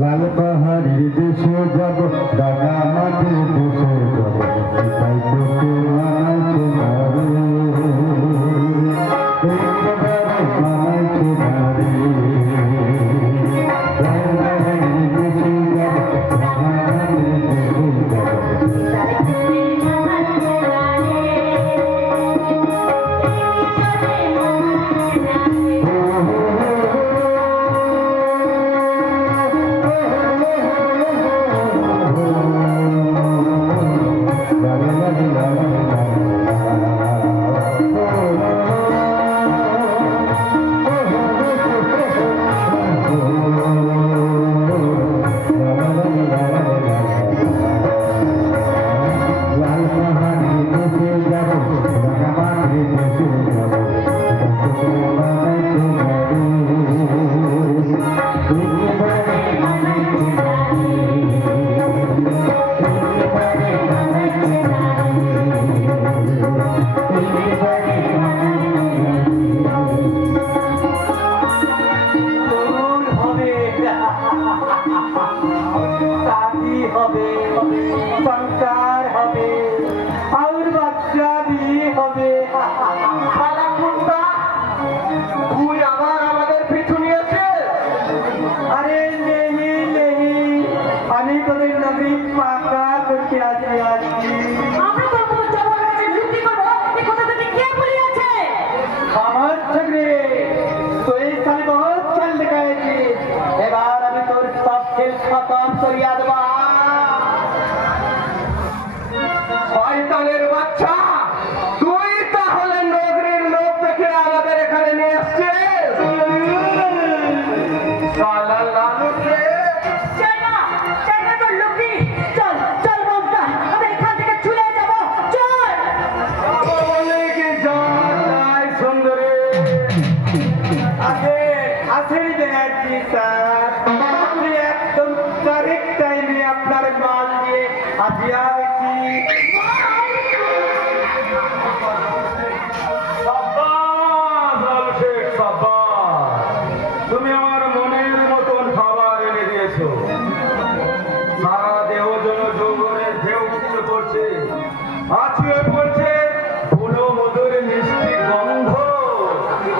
লাল পাহাড়ের দেশে যাব, ডাকা মাটির দেশে যাব, তাই তোকে মানাইছে নারে, একেবারে মানাইছে নারে। লাল পাহাড়ের দেশে যাব, ডাকা মাটির দেশে যাব। संसार হবে और बच्चा भी হবে। শালা কুত্তা, তুই আবার আমাদের পিছু নিয়েছে। আরে নেহি নেহি, আমি তোদের নগরী পাকা করতে আসছি। আমরা তো কোনো জবাবের কাছে যুক্তি করব, এই কথা তুমি কে বলিয়াছে? আমার ঝগড়ে তুই খালি বহুত খেল দেখাইছি, এবার আমি তোর সব খেল খতম করিয়া দেব। শয়তানের বাচ্চা, তুই তাহলে নগরীর লোক দেখে আমাদের এখানে নিয়ে আসছিস। শালা লালুক রে। চাই না তো লোকটি। চল চল মমতা, আমরা এখান থেকে চলে যাব। চল। বাবা বলে কি যাই সুন্দরী, আগে আসেন দেখাচ্ছি স্যার, আপনি একদম কারেক্ট টাইমে আপনার মাল দিয়ে হাতিয়া কি তুমি আমার মনের মতন খাবার এনে দিয়েছো। সারা দেহ যেন যৌবনের ঢেউ উঠে পড়ছে, আছিয়ে পড়ছে ফুলো মধুর মিষ্টি গন্ধ।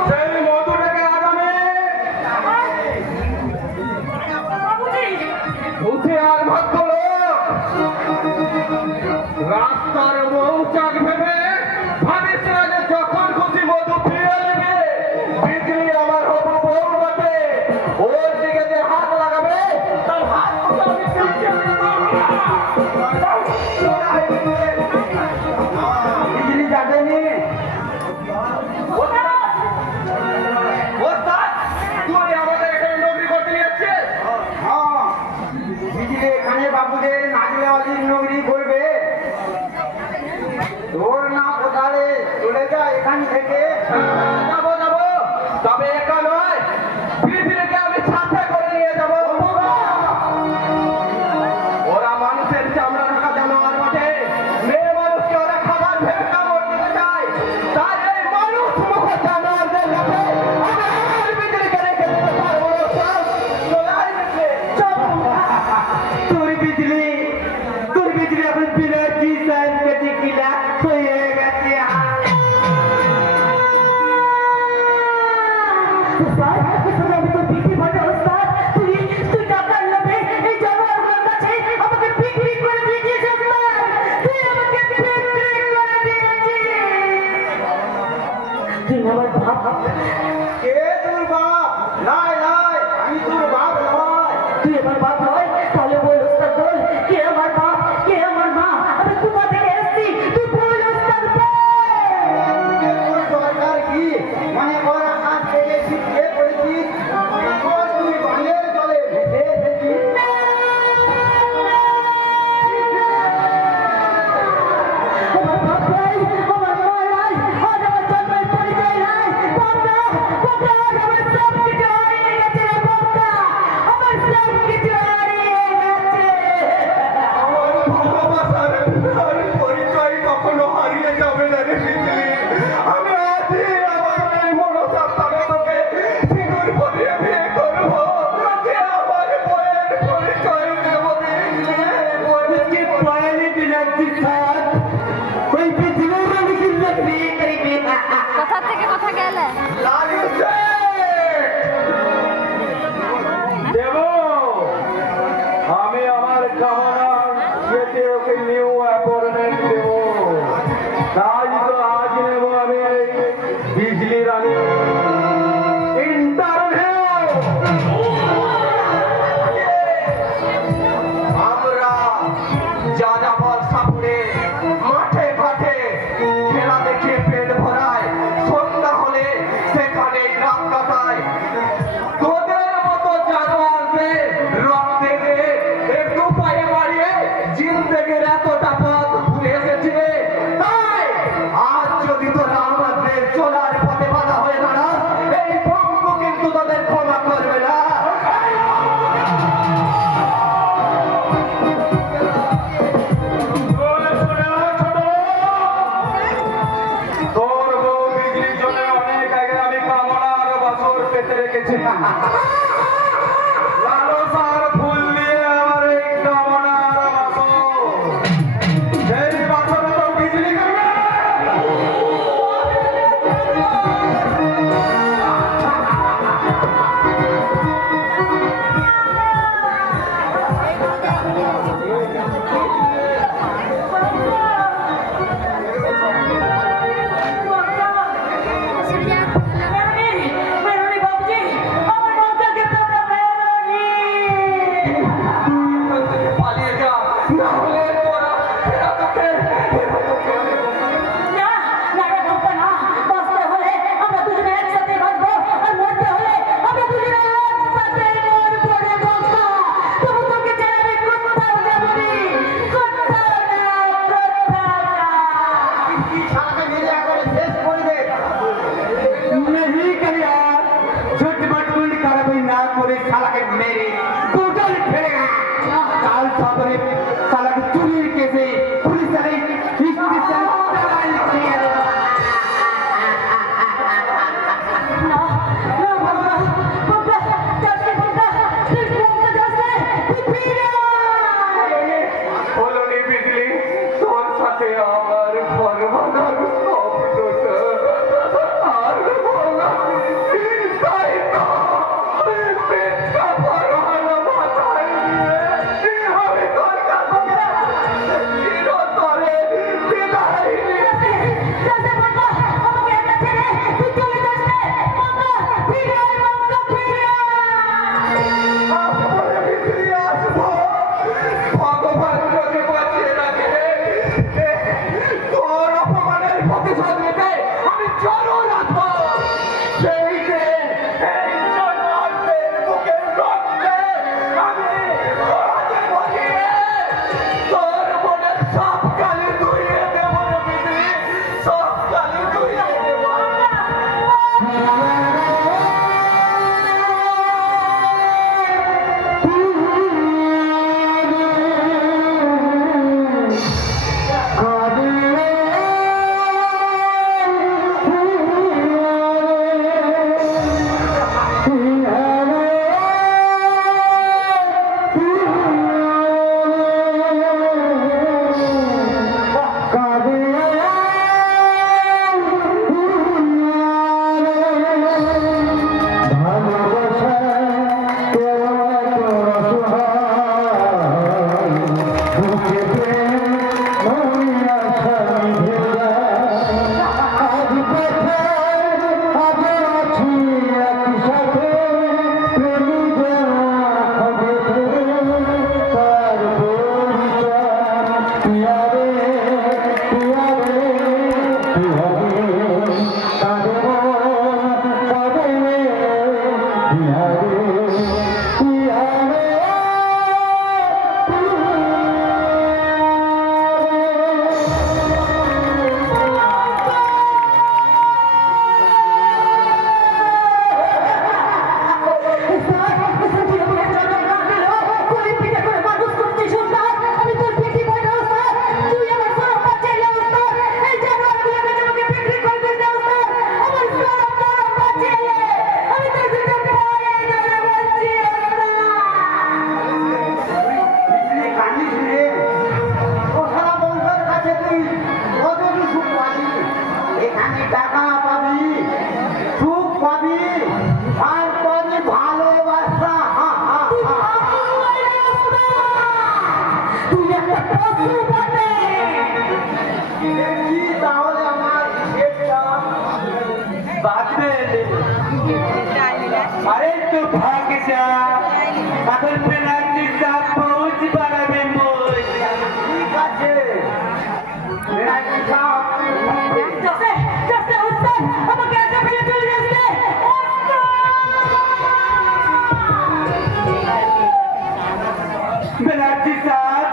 সেই মধুটাকে আগামে বাবুজি, উঠে আর ভাগ্য লোক রাস্তার মৌচাক ভেবে ভাবিস না যে যখন খুশি মধু ফিরে নেবে। বিজলি আমার হবু বউ বটে, ওর দিকে যে হাত লাগাবে তার হাত থেকে আমি ফিরতে বিজলি যাবেনি। তুই আমাদের এখানে নকরি করতে নিয়ে যাচ্ছিস? হ্যাঁ, বিজলি এখানে বাবুদের নাচলেওয়ালির নকরি করবে। তোর না কোথায় চলে যা এখান থেকে। যাবো যাবো, তবে একা নয়, পৃথিবীকে আমি সাথে করে নিয়ে যাবো। ওরা মানুষের চামড়া বছর পেতে রেখেছি লালসার ফুল দিয়ে আমার এই কামনার বাসর। সেই বাসরে তো বিজলি করবে। মেরোনি বাবুজি, আমার মমতাকে তোমরা মেরোনি। পালিয়ে যা, না হলে তোরা এরা তোকে না, না রে মমতা না, বাঁচতে হলে আমরা দুজনে একসাথে বাঁচবো, আর মরতে হলে আমরা দুজনে একসাথে মরবো রে মমতা। তবু তোকে ছেড়ে আমি কোথাও যাবো নি, কোথাও না, কোথাও না। नहीं करिया झटपट गुंड कारवाई ना करे साला के मेरे टोटल फेरेगा काल साबरे साला के चुरी कैसे पुलिस वाले स्टेशन चलाई किया না, না মমতা, মমতা, যাস রে মমতা, তুই মমতা যাস রে, তুই ফিরে আয়। হলো নি বিজলি, তোর সাথে আমার পরমাণার স্বপ্নটা আর বলা তাই তো পেটটা পরমাণা মাথায় নিয়ে আমি তোর কাছে চিরতরে বিদায় নিয়ে যাস রে মমতা, আমাকে একা ছেড়ে তুই চলে যাস রে, মমতা, ফিরে আয় মমতা, ফিরে আয়। তারপরে বিজলি আসবো ভগবান যদি বাঁচিয়ে রাখে তোর অপমানের প্রতিশোধ নিতে আমি চলো রাখবো সেই দিন এই জন্মের বুকের রক্তে আমি তোরাকে বলিয়ে তোর মনের সব কালি ধুইয়ে দেবো রে বিজলি, সব কালি ধুইয়ে দেবো। এখানে টাকা পাবি, সুখ পাবি, আর পাবি ভালোবাসা। তুই একটা পশু বটে। দেখি তাহলে আমার হিসেবটা। बात में अरे तो भाग जा अगर पेनाल्टी का पहुंच बड़ा में मोज ঠিক আছে, পেনাল্টি খাও। যাস রে, যাস রে, ওস্তাদ, আমাকে একা ফেলে চলে যাস রে, पेनाल्टी साथ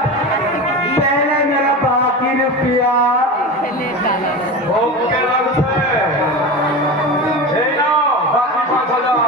पहले मेरा बाकी रुपया ওকে লাগছে এই নাও বাকি 5,000